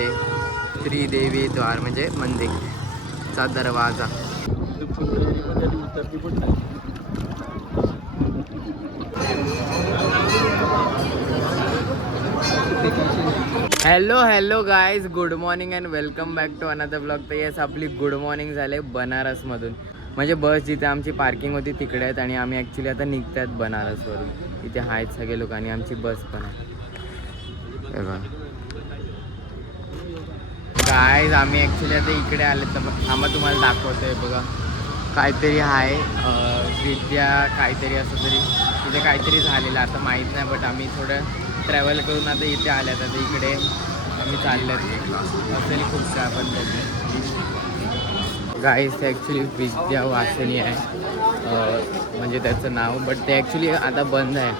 ते त्रिदेवी द्वार म्हणजे मंदिर चा दरवाजा. Hello guys, good morning and welcome back to another blog. तर येस, आपली गुड मॉर्निंग झाले बनारसमधून. म्हणजे बस जिथे आमची पार्किंग होती तिकडे आहेत आणि आम्ही ॲक्च्युली आता निघत आहेत बनारसवरून. इथे आहेत सगळे लोक आणि आमची बस पण आहे. गाईज आम्ही ॲक्च्युली आता इकडे आले तर थांबा तुम्हाला दाखवतोय. बघा काहीतरी आहे विद्या काहीतरी असं तरी इथे काहीतरी झालेलं आता माहीत नाही. बट आम्ही थोडं ट्रॅव्हल करून आता इथे आले तर इकडे आम्ही चालले असेल खूप काय आपण गाईज. ते ॲक्च्युली विद्या वासिनी आहे म्हणजे त्याचं नाव. बट ते ॲक्च्युली आता बंद आहे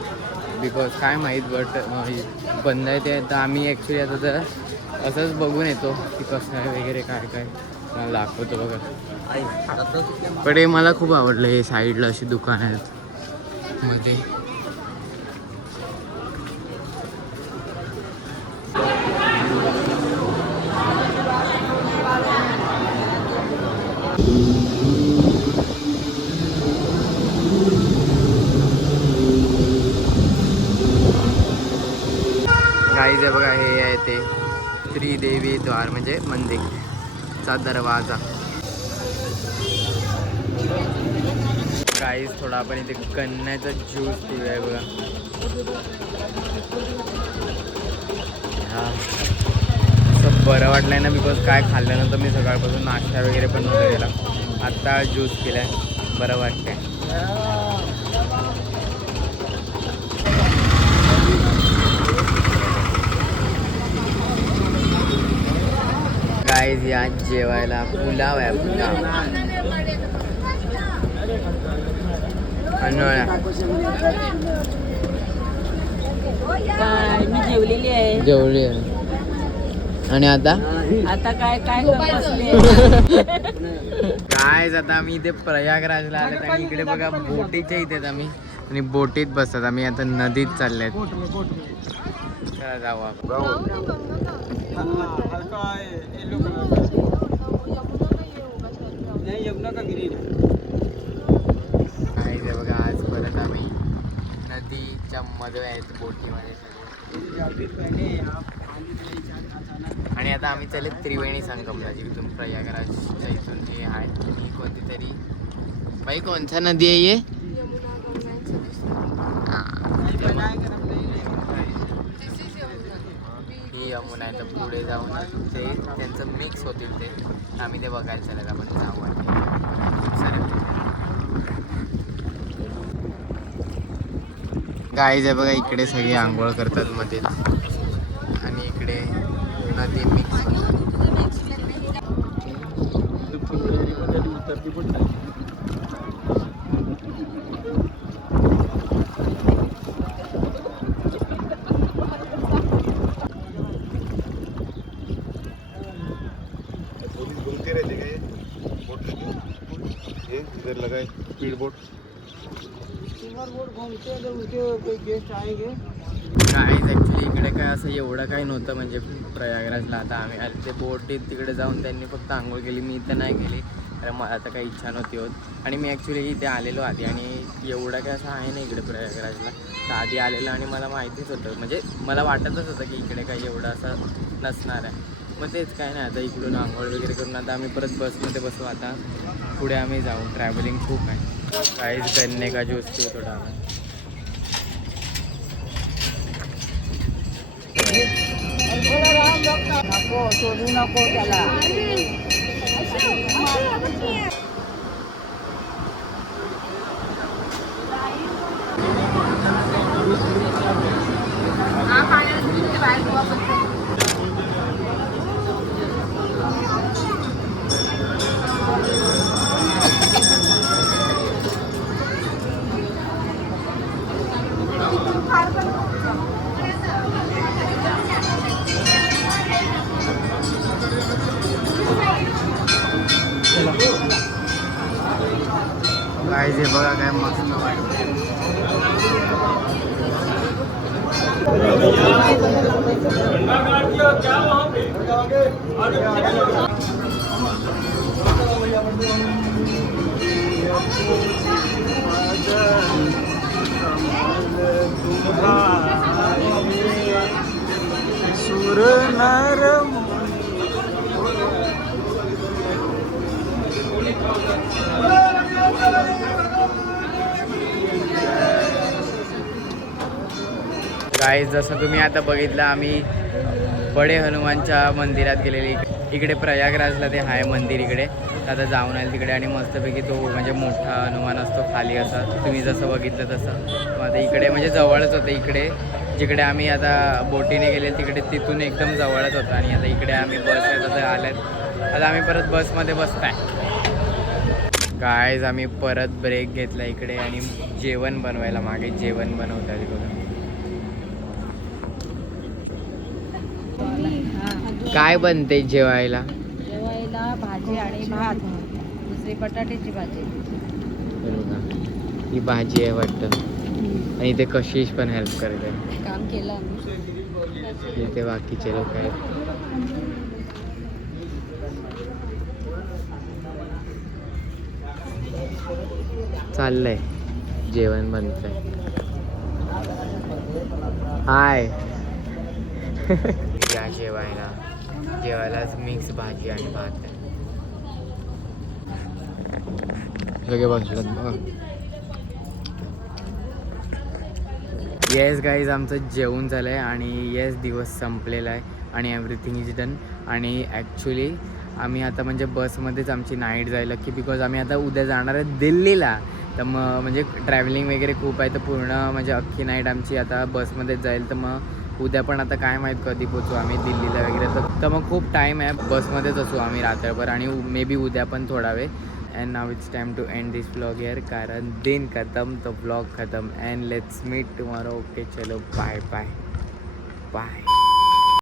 बिकॉज काय माहीत. बट बंद आहे ते. तर आम्ही ॲक्च्युली आता तर असंच बघून येतो की कसं आहे वगैरे काय काय मला दाखवतो. बघा पण हे मला खूप आवडलं. हे साईडला अशी दुकान आहेत मध्ये. गाईज आहे बघा, हे आहे ते त्रिदेवी द्वार म्हणजे मंदिर चा दरवाजा. गाईज थोडा आपण इथे गन्न्याचा ज्यूस पिऊया. बघा असं बरं वाटलंय ना बिकॉज काय खाल्लं नव्हतं मी सकाळपासून. नाश्ता वगैरे पण नव्हता गेला. आत्ता ज्यूस पिलाय, बरं वाटतंय. गाईज या जेवायला पुलाव आहे. पुलाव अनोळ्या मी जेवलेली आहे. जेवली आहे. आणि आता काय काय गाईज आता आम्ही इथे प्रयागराजला आलेत आणि इकडे बघा बोटीच्या इथे आहेत आम्ही आणि बोटीत बसतात. आम्ही आता नदीत चाललेत. चला जाऊ आपण. गाईज बघा आज परत आम्ही नदीच्या मध्ये आहेत बोटीमध्ये आणि आता आम्ही चालले त्रिवेणी संगमला जिथून प्रयागराजच्या इथून हे आहे. ही कोणती तरी बाई कोणता नदी आहे हे? ही यमुना आहे. तर पुढे जाऊन ते त्यांचं मिक्स होतील ते आम्ही ते बघायला चालेल. आपण जाऊ गाईज आहे बघा, इकडे सगळे आंघोळ करतात मध्ये आणि इकडे नदी मिक्स इधर लगाए स्पीड बोट. गाईज ॲक्च्युली इकडे काय असं एवढं काही नव्हतं म्हणजे प्रयागराजला. आता आम्ही आले ते बोटीत तिकडे जाऊन त्यांनी फक्त आंघोळ केली. मी इथं नाही गेली कारण मला आता काही इच्छा नव्हती होत. आणि मी ॲक्च्युली इथे आलेलो आधी आणि एवढं काय असं आहे ना इकडे प्रयागराजला. तर आधी आलेलं आणि मला माहितीच होतं म्हणजे मला वाटतच होतं की इकडे काही एवढं असं नसणार आहे. मग तेच काय नाही. आता इकडून आंघोळ वगैरे करून आता आम्ही परत बसमध्ये बसू. आता पुढे आम्ही जाऊ. ट्रॅव्हलिंग खूप आहे. काहीच गन्ने का ज्यूस पिऊ थोडा. नको सोडू नको त्याला. गाईज हे बघा काय मस्त वाटतं. गाईज जसं तुम्ही आता बघितलं आम्ही बडे हनुमानच्या मंदिरात गेलेले. इकडे प्रयागराजला ते आहे मंदिर इकडे. आता जाऊन आले तिकडे आणि मस्तपैकी तो म्हणजे मोठा हनुमान असतो खाली असा तुम्ही जसं बघितलं तसं. मग आता इकडे म्हणजे जवळच होतं इकडे जिकडे आम्ही आता बोटीने गेले तिकडे तिथून एकदम जवळच होतं. आणि आता इकडे आम्ही बस आता आल्यात. आता आम्ही परत बसमध्ये बसताय. गाईज आम्ही परत ब्रेक घेतला इकडे आणि जेवण बनवायला मागे जेवण बनवतात बघा. काय बनते जेवायला? जेवायला भाजी आणि भात, दुसरी बटाट्याची भाजी. ही भाजी आहे वाटतं. आणि ते कशिश पण हेल्प करते. काम केलं आम्ही. इथे बाकीचे लोक आहेत. चाललंय जेवण बनतंय. हाय या जेवायलाच मिक्स भाजी आणि भात आहे. सगळे बसलात बघा. येस गाईज आमचं जेवण झालं आहे आणि येस दिवस संपलेला आहे आणि एव्हरीथिंग इज डन. आणि ॲक्च्युली आम्ही आता म्हणजे बसमध्येच आमची नाईट जायला की बिकॉज आम्ही आता उद्या जाणार आहे दिल्लीला. तर मग म्हणजे ट्रॅव्हलिंग वगैरे खूप आहे तर पूर्ण म्हणजे अख्खी नाईट आमची आता बसमध्येच जाईल. तर मग उद्या पण आता काय माहीत कधी पोचू आम्ही दिल्लीला वगैरे. तर मग खूप टाईम आहे बसमध्येच असू आम्ही रात्रभर आणि मे बी उद्या पण थोडा वेळ. And now it's time to end this vlog here कारण दिन खत्म तो vlog खत्म and let's meet tomorrow. Okay चलो bye bye bye.